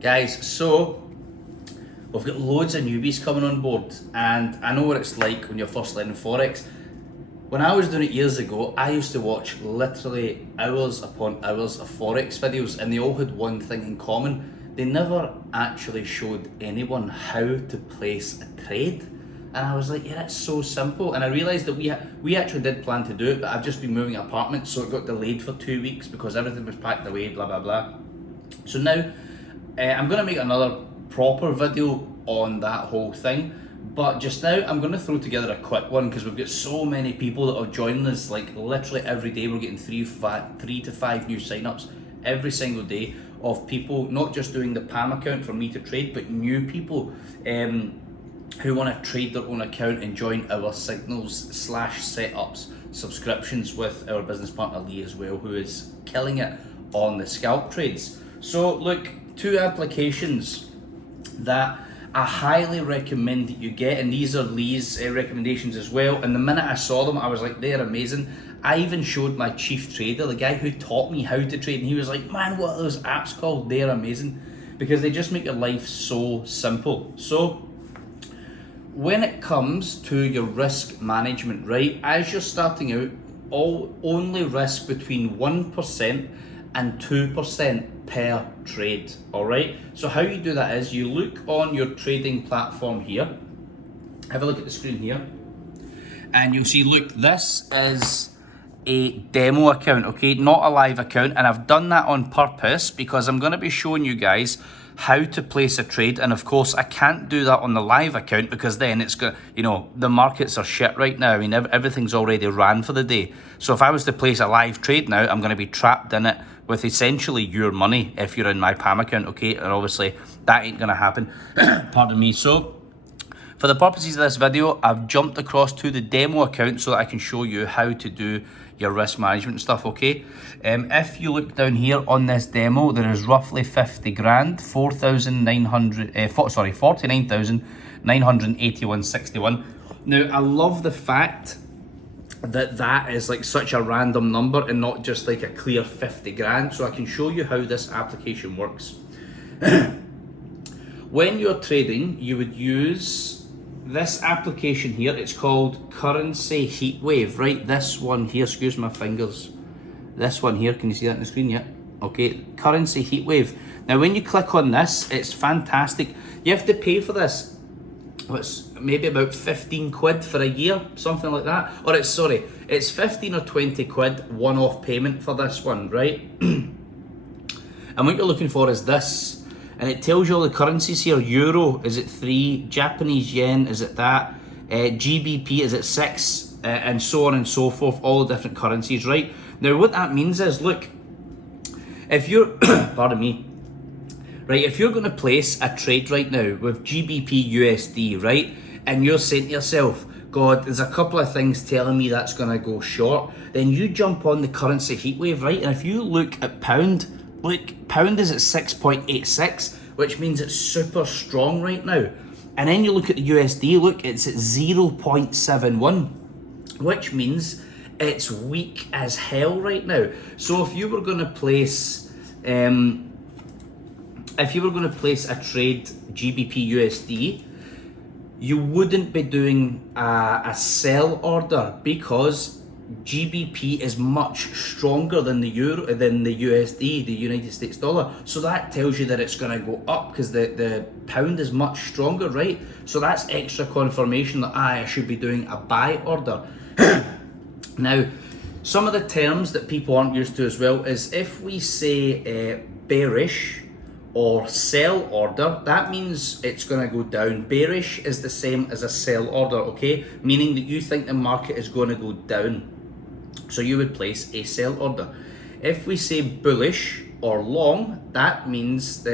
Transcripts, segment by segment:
Guys, so we've got loads of newbies coming on board, and I know what it's like when you're first learning Forex. When I was doing it years ago, I used to watch literally hours upon hours of Forex videos, and they all had one thing in common. They never actually showed anyone how to place a trade. And I was like, yeah, it's so simple. And I realised that we actually did plan to do it, but I've just been moving apartments, so it got delayed for 2 weeks because everything was packed away, blah, blah, blah. So now, I'm going to make another proper video on that whole thing, but just now I'm going to throw together a quick one because we've got so many people that are joining us. Like literally every day we're getting three to five new signups every single day of people not just doing the PAM account for me to trade, but new people who want to trade their own account and join our signals / setups subscriptions with our business partner Lee as well, who is killing it on the scalp trades. So look, two applications that I highly recommend that you get, and these are Lee's recommendations as well. And the minute I saw them, I was like, they're amazing. I even showed my chief trader, the guy who taught me how to trade, and he was like, man, what are those apps called? They're amazing because they just make your life so simple. So when it comes to your risk management, right, as you're starting out, only risk between 1% and 2% per trade, all right? So how you do that is you look on your trading platform here, have a look at the screen here, and you'll see, look, this is a demo account, okay, not a live account, and I've done that on purpose because I'm going to be showing you guys how to place a trade. And of course I can't do that on the live account because then it's got, you know, the markets are shit right now. I mean, everything's already ran for the day. So if I was to place a live trade now, I'm going to be trapped in it with essentially your money if you're in my PAM account, okay? And obviously that ain't going to happen. Pardon me. So for the purposes of this video, I've jumped across to the demo account so that I can show you how to do your risk management stuff, okay? If you look down here on this demo, there is roughly 50 grand, 49,981.61. Now, I love the fact that that is like such a random number and not just like a clear 50 grand. So I can show you how this application works. When you're trading, you would use this application here. It's called Currency Heatwave, right? This one here, excuse my fingers. This one here, can you see that on the screen yet? Okay, Currency Heatwave. Now when you click on this, it's fantastic. You have to pay for this. It's maybe about 15 quid for a year, something like that. Or it's 15 or 20 quid one-off payment for this one, right? And what you're looking for is this. And it tells you all the currencies here. Euro, is it 3? Japanese yen, is it that? GBP, is it 6? And so on and so forth, all the different currencies, right? Now what that means is, look, if you're, pardon me, right, if you're going to place a trade right now with GBP USD, right, and you're saying to yourself, God, there's a couple of things telling me that's going to go short, then you jump on the Currency Heatwave, right? And if you look at pound, look, pound is at 6.86, which means it's super strong right now. And then you look at the USD, look, it's at 0.71, which means it's weak as hell right now. So if you were going to place, a trade GBP USD, you wouldn't be doing a sell order because GBP is much stronger than the euro, than the USD, the United States dollar. So that tells you that it's going to go up because the pound is much stronger, right? So that's extra confirmation that I should be doing a buy order. Now, some of the terms that people aren't used to as well is if we say bearish or sell order, that means it's going to go down. Bearish is the same as a sell order, okay? Meaning that you think the market is going to go down. So you would place a sell order. If we say bullish or long, that means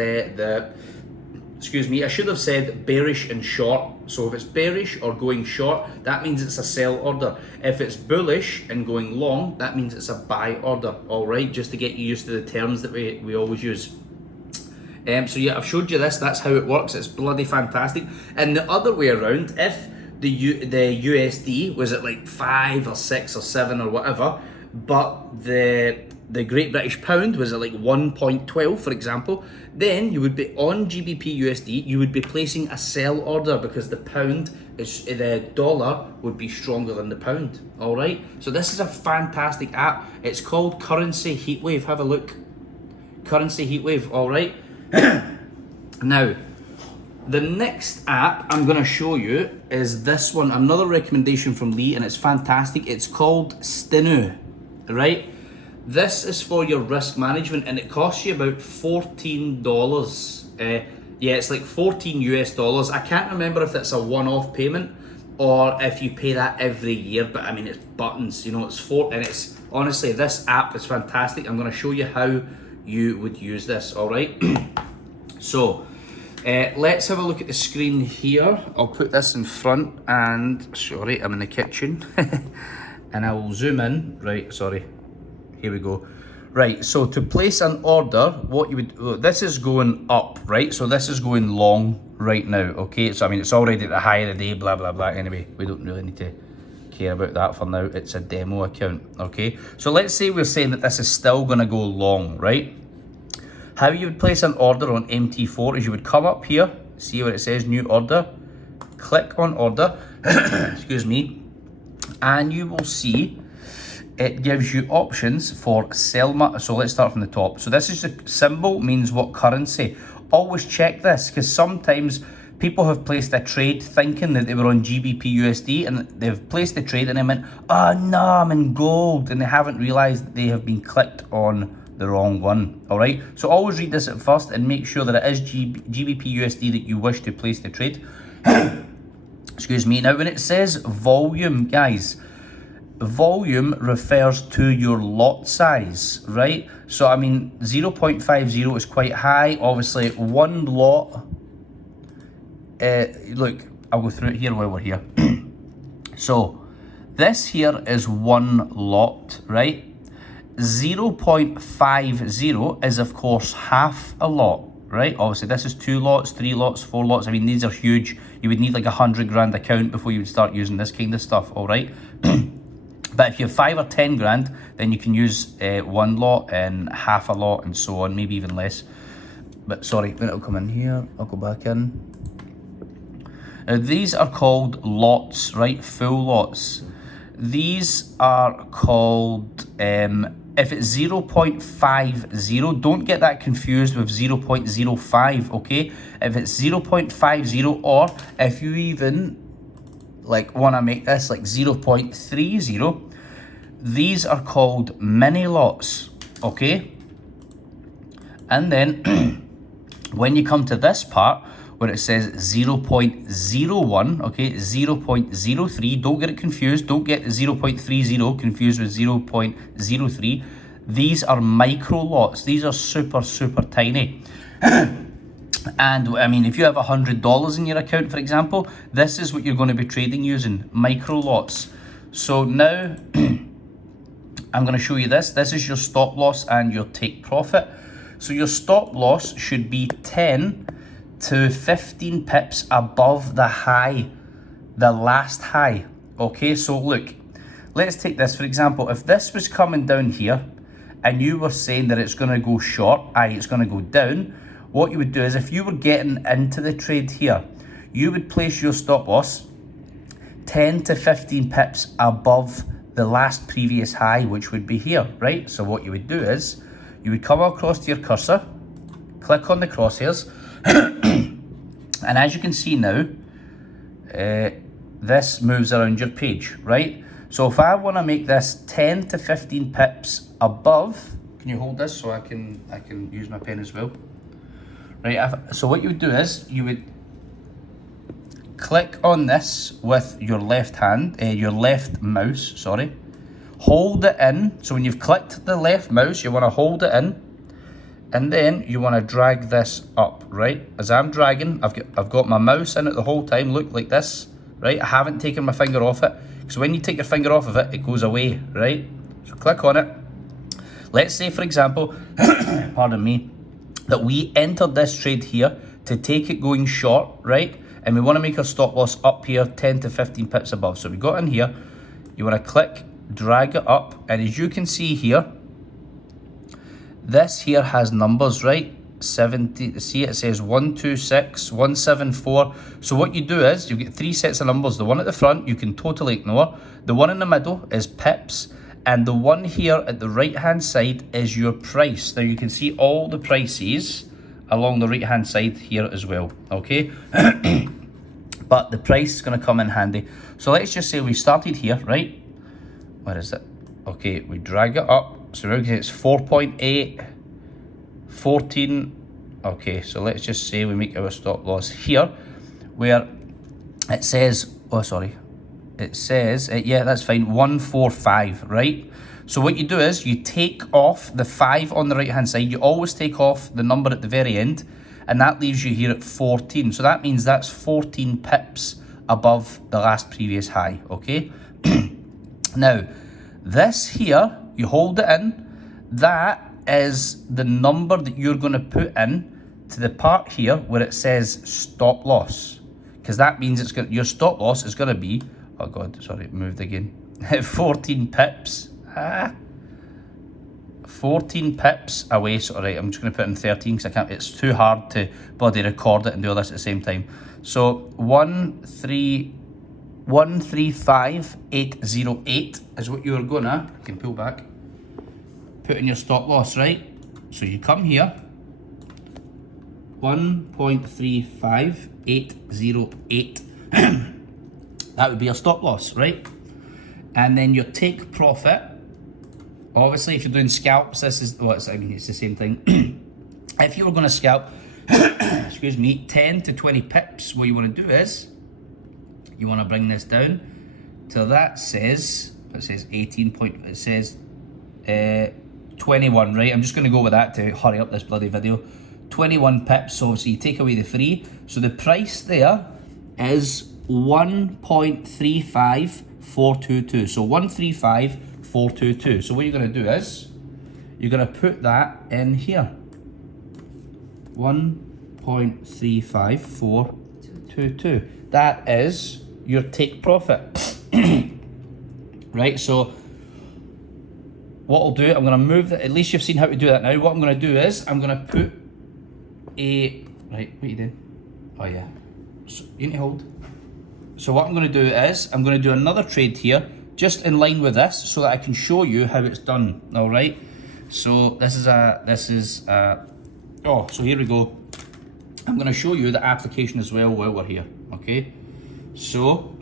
excuse me, I should have said bearish and short. So if it's bearish or going short, that means it's a sell order. If it's bullish and going long, that means it's a buy order, all right? Just to get you used to the terms that we always use. So yeah, I've showed you this, that's how it works. It's bloody fantastic. And the other way around, if the USD was at like 5 or 6 or 7 or whatever, but the the Great British Pound was at like 1.12, for example, then you would be on GBP USD, you would be placing a sell order because the dollar would be stronger than the pound. All right. So this is a fantastic app. It's called Currency Heatwave. Have a look. Currency Heatwave. All right. Now, the next app I'm going to show you is this one. Another recommendation from Lee, and it's fantastic. It's called Stinu. Right. This is for your risk management, and it costs you about $14. Yeah, it's like 14 US dollars. I can't remember if it's a one-off payment or if you pay that every year, but I mean, it's buttons, you know, and it's honestly, this app is fantastic. I'm going to show you how you would use this, all right? So, let's have a look at the screen here. I'll put this in front, and sorry, I'm in the kitchen. And I will zoom in, right, sorry. Here we go. Right, so to place an order, what you would, this is going up, right? So this is going long right now, okay? So I mean, it's already at the high of the day, blah, blah, blah. Anyway, we don't really need to care about that for now. It's a demo account, okay? So let's say we're saying that this is still gonna go long, right? How you would place an order on MT4 is you would come up here, see where it says new order, click on order, excuse me, and you will see it gives you options for sell. So let's start from the top. So this is the symbol, means what currency. Always check this, because sometimes people have placed a trade thinking that they were on GBP USD, and they've placed the trade and they went, oh no, I'm in gold, and they haven't realized that they have been clicked on the wrong one. All right, so always read this at first and make sure that it is GBP USD that you wish to place the trade. Excuse me. Now when it says volume, guys, volume refers to your lot size, right? So I mean, 0.50 is quite high. Obviously, one lot, look, I'll go through it here while we're here. So this here is one lot, right? 0.50 is of course half a lot, right? Obviously this is 2 lots, 3 lots, 4 lots. I mean, these are huge. You would need like 100 grand account before you would start using this kind of stuff, all right? But if you have 5 or 10 grand, then you can use one lot and half a lot and so on, maybe even less. But sorry, when it'll come in here, I'll go back in. Now these are called lots, right? Full lots. These are called, if it's 0.50, don't get that confused with 0.05, okay? If it's 0.50, or if you even like want to make this like 0.30, these are called mini lots, okay? And then when you come to this part where it says 0.01, okay, 0.03, don't get it confused, don't get 0.30 confused with 0.03. These are micro lots. These are super, super tiny. And I mean, if you have $100 in your account, for example, this is what you're going to be trading using, micro lots. So now I'm going to show you this. This is your stop loss and your take profit. So your stop loss should be 10 to 15 pips above the high, the last high. Okay, so look, let's take this for example. If this was coming down here and you were saying that it's going to go short, i.e. it's going to go down, what you would do is, if you were getting into the trade here, you would place your stop loss 10 to 15 pips above the last previous high, which would be here, right? So what you would do is, you would come across to your cursor, click on the crosshairs, and as you can see now, this moves around your page, right? So if I want to make this 10 to 15 pips above, can you hold this so I can use my pen as well? Right, so what you would do is, you would click on this with your left hand, your left mouse, sorry. Hold it in, so when you've clicked the left mouse, you want to hold it in, and then you want to drag this up, right? As I'm dragging, I've got my mouse in it the whole time, look, like this, right? I haven't taken my finger off it, so when you take your finger off of it, it goes away, right? So click on it. Let's say, for example, pardon me, that we entered this trade here to take it going short, right? And we want to make our stop loss up here 10 to 15 pips above. So we got in here, you want to click, drag it up, and as you can see here, This here has numbers, right? 70, see it says 126, 174. So what you do is you get 3 sets of numbers. The one at the front you can totally ignore. The one in the middle is pips. And the one here at the right hand side is your price. Now you can see all the prices along the right hand side here as well, okay? But the price is going to come in handy. So let's just say we started here, right? Where is it? Okay, we drag it up. So it's 4.8, 14. Okay, so let's just say we make our stop loss here where it says, oh sorry, it says, yeah, that's fine, 145, right? So what you do is you take off the 5 on the right hand side. You always take off the number at the very end, and that leaves you here at 14. So that means that's 14 pips above the last previous high, okay? Now, this here, you hold it in, that is the number that you're going to put in to the part here where it says stop loss, because that means it's your stop loss is going to be, oh god, sorry, it moved again, 14 pips, 14 pips away. So right, I'm just going to put in 13 because I can't, it's too hard to bloody record it and do all this at the same time. So 135,808 is what you're gonna, you can pull back, put in your stop loss, right? So you come here, 1.35808. That would be your stop loss, right? And then your take profit, obviously if you're doing scalps, this is, well, I mean, it's the same thing. If you were going to scalp, excuse me, 10 to 20 pips, what you want to do is, you want to bring this down till that says, it says 18 point, it says 21, right? I'm just going to go with that to hurry up this bloody video. 21 pips, so obviously you take away the 3. So the price there is 1.35422. So 135,422. So what you're going to do is, you're going to put that in here. 1.35422. That is your take profit. Right, so what I'll do, I'm going to move that, at least you've seen how to do that now. What I'm going to do is, I'm going to put a, right, what are you doing? Oh yeah, so you need to hold. So what I'm going to do is, I'm going to do another trade here, just in line with this, so that I can show you how it's done, all right? So this is oh, so here we go. I'm going to show you the application as well while we're here, okay? So,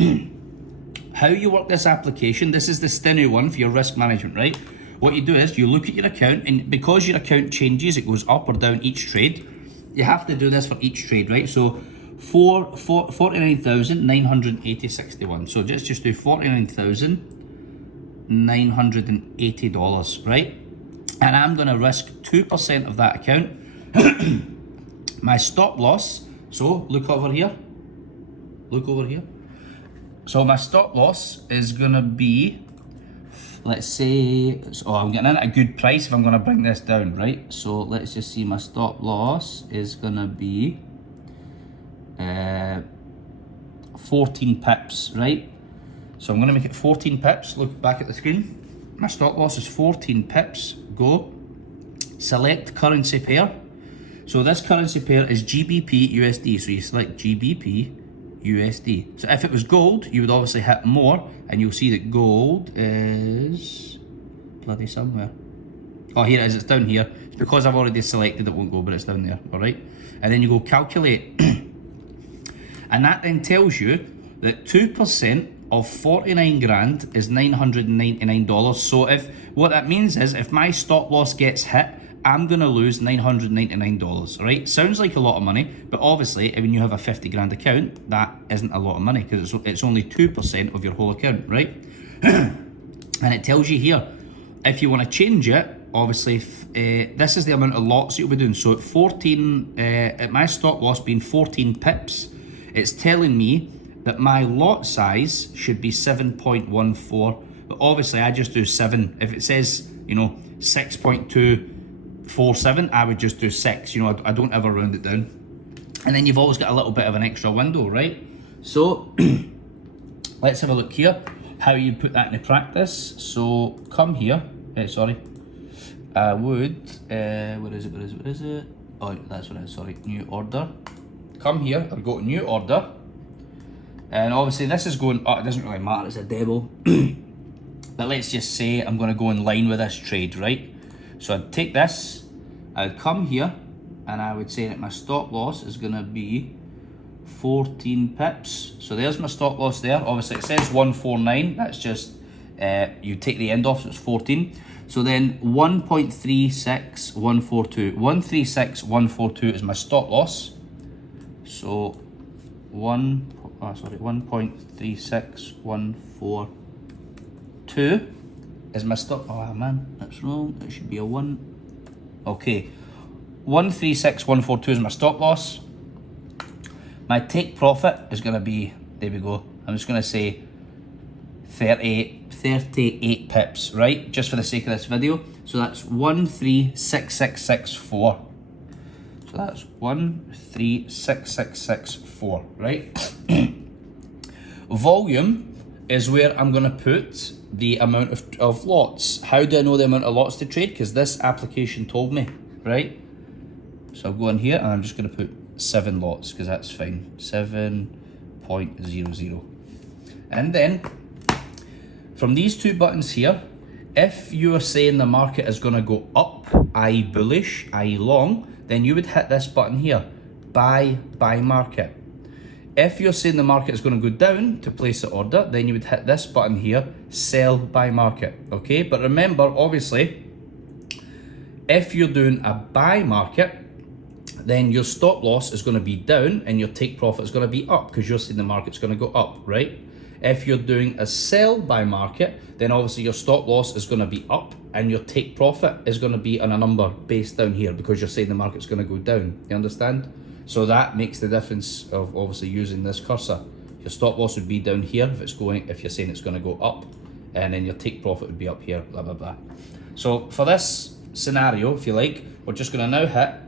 how you work this application, this is the Stinu one for your risk management, right? What you do is, you look at your account, and because your account changes, it goes up or down each trade, you have to do this for each trade, right? So, 49,980.61. So just do $49,980, right? And I'm going to risk 2% of that account. My stop loss, so look over here. Look over here. So my stop loss is going to be, let's say, oh, I'm getting in at a good price if I'm going to bring this down, right? So let's just see, my stop loss is going to be 14 pips, right? So I'm going to make it 14 pips. Look back at the screen. My stop loss is 14 pips. Go. Select currency pair. So this currency pair is GBP USD. So you select GBP USD. So if it was gold, you would obviously hit more, and you'll see that gold is bloody somewhere. Oh, here it is. It's down here. It's because I've already selected, it won't go, but it's down there. All right. And then you go calculate. And that then tells you that 2% of 49 grand is $999. So if what that means is, if my stop loss gets hit, I'm going to lose $999, right? Sounds like a lot of money, but obviously, when you have a 50 grand account, that isn't a lot of money, because it's only 2% of your whole account, right? And it tells you here, if you want to change it, obviously, this is the amount of lots you'll be doing. So at my stop loss being 14 pips, it's telling me that my lot size should be 7.14, but obviously I just do 7. If it says, 6.247, I would just do 6. I don't ever round it down. And then you've always got a little bit of an extra window, right? So let's have a look here, how you put that into practice. So come here, I would, where is it? Oh, that's what it is, sorry, new order. Come here, I'll go to new order. And obviously this is going up, it doesn't really matter, it's a demo. But let's just say I'm gonna go in line with this trade, right? So I'd take this, I'd come here, and I would say that my stop loss is gonna be 14 pips. So there's my stop loss there. Obviously it says 149, that's just, you take the end off, so it's 14. So then 1.36142. 136,142 is my stop loss. So 1.36142 is my stop. Oh man, that's wrong. It should be a 1. Okay. 136,142 is my stop loss. My take profit is going to be, there we go, I'm just going to say 38 pips, right? Just for the sake of this video. So that's 136664. So that's 136664, right? Volume is where I'm going to put the amount of lots. How do I know the amount of lots to trade? Because this application told me, right? So I'll go in here and I'm just going to put 7 lots because that's fine. 7.00. And then from these two buttons here, if you're saying the market is going to go up, i.e. bullish, i.e. long, then you would hit this button here, buy market. If you're saying the market is going to go down to place the order, then you would hit this button here, sell buy market. Okay, but remember, obviously, if you're doing a buy market, then your stop loss is going to be down and your take profit is going to be up because you're saying the market's going to go up, right? If you're doing a sell by market, then obviously your stop loss is going to be up and your take profit is going to be on a number based down here because you're saying the market's going to go down. You understand? So that makes the difference of obviously using this cursor. Your stop loss would be down here if you're saying it's going to go up, and then your take profit would be up here, blah, blah, blah. So for this scenario, if you like, we're just going to now hit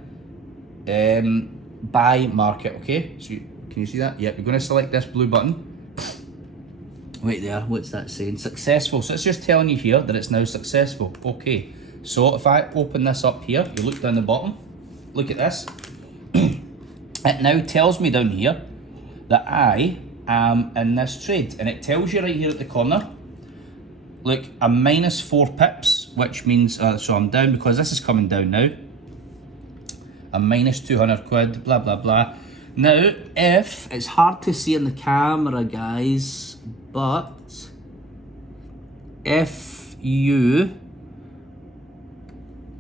buy market, okay? So can you see that? Yep, we're going to select this blue button. Wait there, what's that saying? Successful. So it's just telling you here that it's now successful. Okay, so if I open this up here, you look down the bottom, look at this. It now tells me down here that I am in this trade, and it tells you right here at the corner, look, a minus 4 pips, which means, so I'm down because this is coming down now. A minus 200 quid, blah, blah, blah. Now, if, it's hard to see in the camera, guys, but if you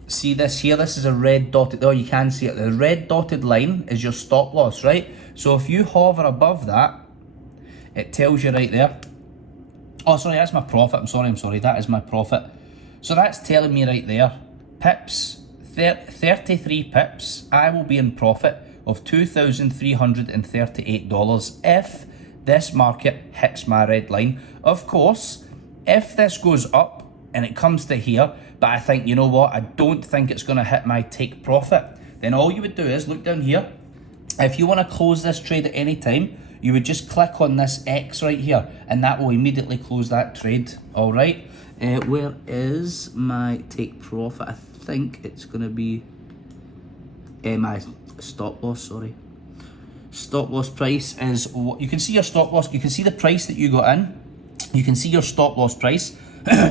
see this here, this is a red dotted, oh, you can see it. The red dotted line is your stop loss, right? So if you hover above that, it tells you right there. Oh, sorry, that's my profit. I'm sorry, that is my profit. So that's telling me right there, pips, 33 pips, I will be in profit of $2,338 if this market hits my red line. Of course, if this goes up and it comes to here, but I think, you know what, I don't think it's going to hit my take profit, then all you would do is look down here. If you want to close this trade at any time, you would just click on this X right here and that will immediately close that trade. All right, where is my take profit? I think it's going to be my stop loss, sorry. Stop loss price is, you can see your stop loss, you can see the price that you got in, you can see your stop loss price,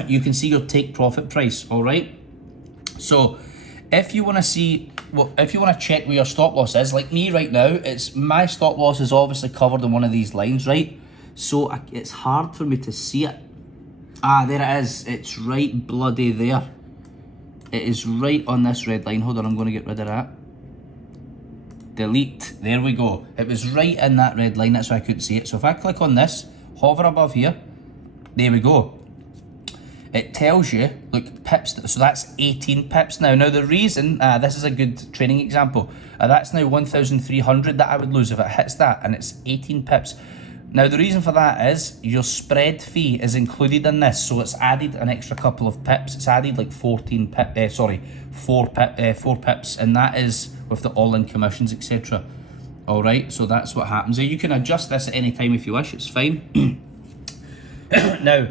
you can see your take profit price, all right? So if you want to see, well, if you want to check where your stop loss is, like me right now, it's my stop loss is obviously covered in one of these lines, right? So it's hard for me to see it. Ah, there it is, it's right bloody there. It is right on this red line. Hold on, I'm going to get rid of that. Delete, there we go. It was right in that red line, that's why I couldn't see it. So if I click on this, hover above here, there we go. It tells you, look, pips, so that's 18 pips now. Now the reason, this is a good training example, that's now 1,300 that I would lose if it hits that, and it's 18 pips. Now the reason for that is your spread fee is included in this, so it's added an extra couple of pips. It's added like 4 pips, and that is with the all-in commissions, etc. All right, so that's what happens. You can adjust this at any time if you wish. It's fine. Now,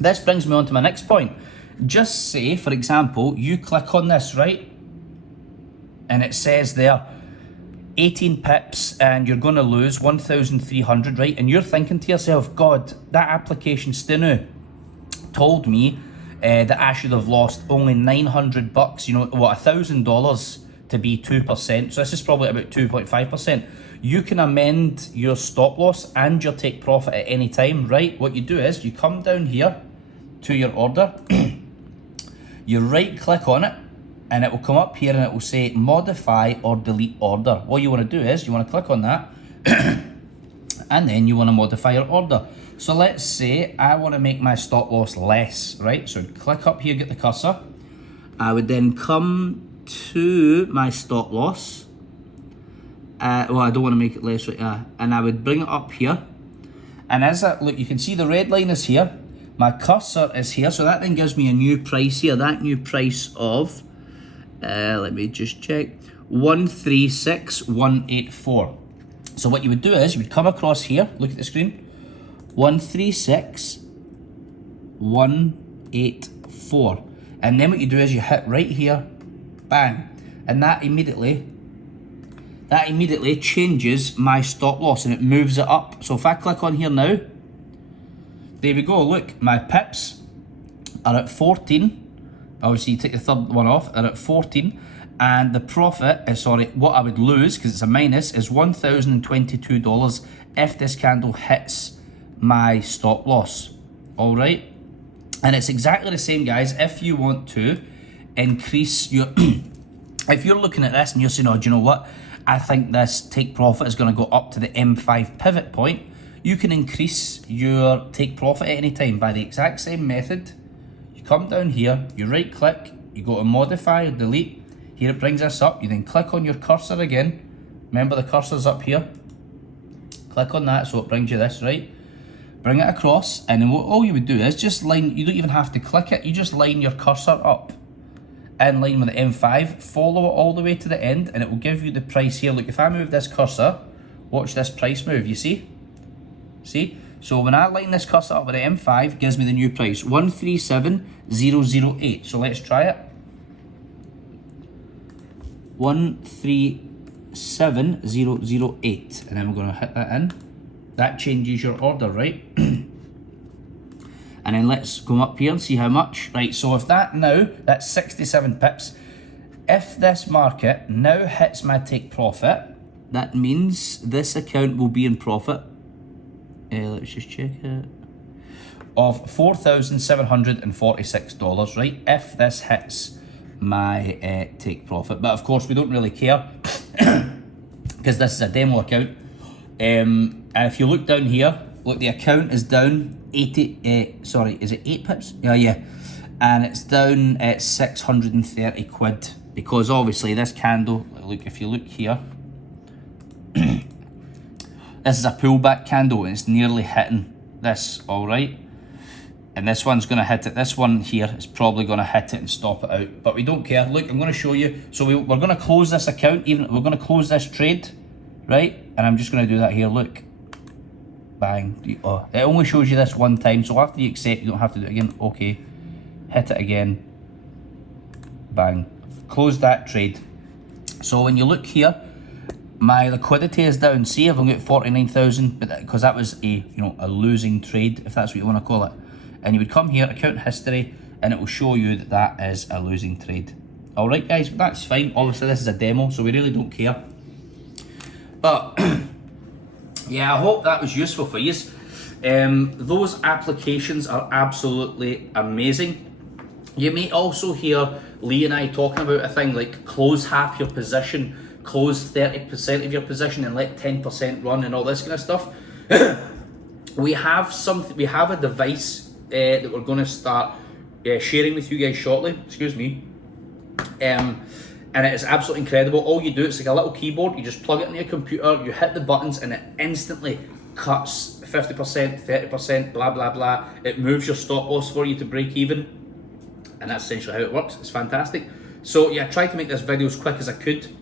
this brings me on to my next point. just say, for example, you click on this, right? And it says there, 18 pips and you're going to lose 1,300, right? And you're thinking to yourself, God, that application Stinu told me that I should have lost only 900 bucks, you know, what, $1,000 to be 2%. So this is probably about 2.5%. You can amend your stop loss and your take profit at any time, right? What you do is you come down here to your order, you right click on it, and it will come up here and it will say modify or delete order. What you want to do is you want to click on that and then you want to modify your order. So let's say I want to make my stop loss less, right? So click up here, get the cursor. I would then come to my stop loss. Well, I don't want to make it less, right? And I would bring it up here. And as I look, you can see the red line is here. My cursor is here. So that then gives me a new price here. That new price of, let me just check, 136,184. So what you would do is you would come across here, look at the screen, 136,184. And then what you do is you hit right here, bang. And that immediately changes my stop loss and it moves it up. So if I click on here now, there we go, look, my pips are at 14. Obviously you take the third one off, are at 14. And the profit is, sorry, what I would lose, because it's a minus, is $1,022 if this candle hits my stop loss. All right. And it's exactly the same, guys, if you want to increase your, if you're looking at this and you're saying, oh, do you know what? I think this take profit is going to go up to the M5 pivot point. You can increase your take profit at any time by the exact same method. You come down here, you right click, you go to modify or delete. Here it brings us up. You then click on your cursor again. Remember the cursor's up here. Click on that so it brings you this, right? Bring it across, and then all you would do is just line, you don't even have to click it, you just line your cursor up in line with the M5, follow it all the way to the end, and it will give you the price here. Look, if I move this cursor, watch this price move, you see? See? So when I line this cursor up with the M5, it gives me the new price, 137,008. So let's try it. 137,008, and then we're going to hit that in. That changes your order, right? And then let's go up here and see how much. Right, so if that now, that's 67 pips. If this market now hits my take profit, that means this account will be in profit. Let's just check it. Of $4,746, right? If this hits my take profit. But of course, we don't really care because this is a demo account. And if you look down here, look, the account is down 80, sorry, is it 8 pips? Yeah. And it's down at 630 quid because obviously this candle, look, if you look here, this is a pullback candle and it's nearly hitting this, all right? And this one's going to hit it. This one here is probably going to hit it and stop it out. But we don't care. Look, I'm going to show you. So we're going to close this account. We're going to close this trade, right? And I'm just going to do that here. Look. Bang. Oh, it only shows you this one time. So after you accept, you don't have to do it again. Okay. Hit it again. Bang. Close that trade. So when you look here, my liquidity is down. See, I've only got 49,000, but because that was a losing trade, if that's what you want to call it. And you would come here, account history, and it will show you that that is a losing trade. All right, guys, that's fine. Obviously, this is a demo, so we really don't care. But yeah, I hope that was useful for you. Those applications are absolutely amazing. You may also hear Lee and I talking about a thing like close half your position, close 30% of your position, and let 10% run, and all this kind of stuff. We have a device that we're going to start sharing with you guys shortly. Excuse me. And it is absolutely incredible. All you do, it's like a little keyboard. You just plug it into your computer, you hit the buttons, and it instantly cuts 50%, 30%, blah, blah, blah. It moves your stop loss for you to break even. And that's essentially how it works. It's fantastic. So yeah, I tried to make this video as quick as I could.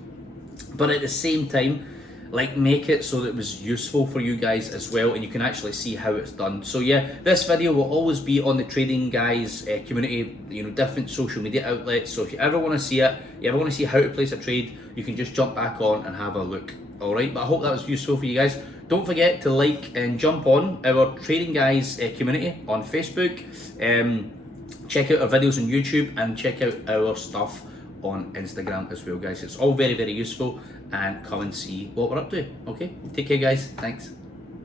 But at the same time, like make it so that it was useful for you guys as well, and you can actually see how it's done. So yeah, this video will always be on the Trading Guys community, you know, different social media outlets. So if you ever want to see it, you ever want to see how to place a trade, you can just jump back on and have a look. All right, but I hope that was useful for you guys. Don't forget to like and jump on our Trading Guys community on Facebook. Check out our videos on YouTube and check out our stuff on Instagram as well, guys. It's all very, very useful, and come and see what we're up to. Okay, take care, guys. Thanks.